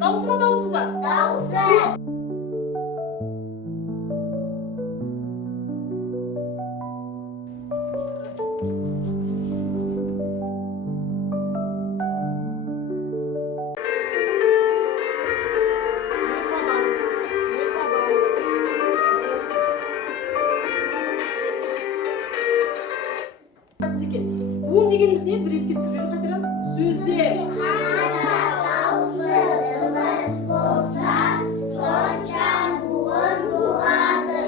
Дауысы ма, даусыз ба? Даусы. Буын дегеніміз не? Bir еске түсіріп қайтарам. Сөзде. Даусы дыбыс болса, сонша буын болады.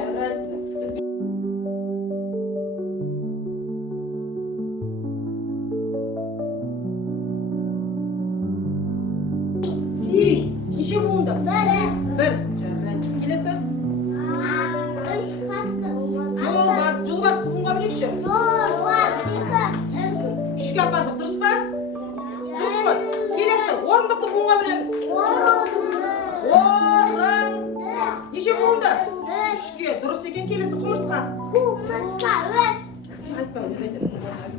Неше буынды? Бір. Жарайсың. Келесі. Үш қасқыр. Жолбарыс буынға бөлекші. Үшке апардық, дұрыс па? Дұрыс қой. Келесі, орындықты буынға бөлеміз. Орын. Неше буынды? Үшке. Дұрыс екен. Келесі, құмырсқа. Құмырсқа. Сен айтпа, өз айтады.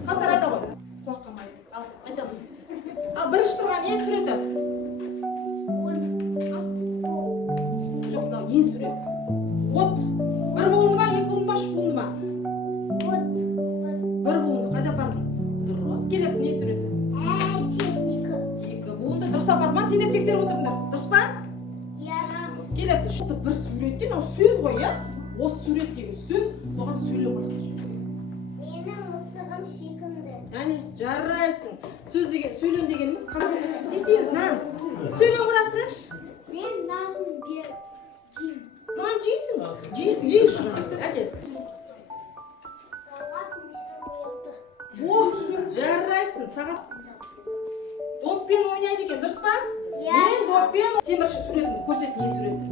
Қасар айта ғой. Құлаққа май. Ал, айтамыз. Ал, бірінші тұрған не суреті? Жоқ, мынау не суреті? От. Бір буынды ма, екі буынды ма, үш буынды ма? Бір буынды. Қайда апардың? Дұрыс. Келесі не суреті? Екі буынды. Дұрыс апарды ма? Сендер тексеріп отырыңдар. Дұрыс па? Дұрыс. Келесі. Шысы бір суреттен, ол сөз ғой, иә? Осы суреттегі сөз, соған сөйлем құрастыр. Менің мысығым шикінді. Яғни, жарайсың. Сөз деген, сөйлем дегеніміз қандай? Не істейміз? Нан. Сөйлем құрастырайықшы. Мен нанын жеймін. Нан жейсің? Жейсің, еш. Әкел. Сағат мені оятты. О, жарайсың. Сағат доппен ойнайды екен, дұрыс па? Иә. Мен доппен. Сен бірінші суретіңді көрсет, не суреті?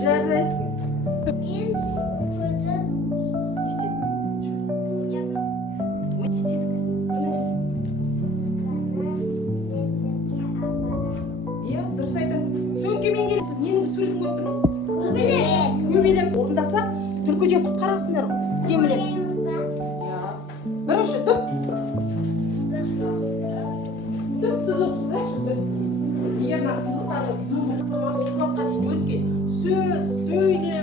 Жарайсың. Мен көді Дұрыс айтады. Сөмкемен келесіз, ненің суретін көріп тұрмыз? көбелек. Көбелек орындасақ, түлкіден құтқарасыңдар ғой. Демілеп. Бірінші дүп. Дүп біз оқысайықшы, дүп. Егер сызықтағы зұлбапқа дейін өткен сөз, сөйлем,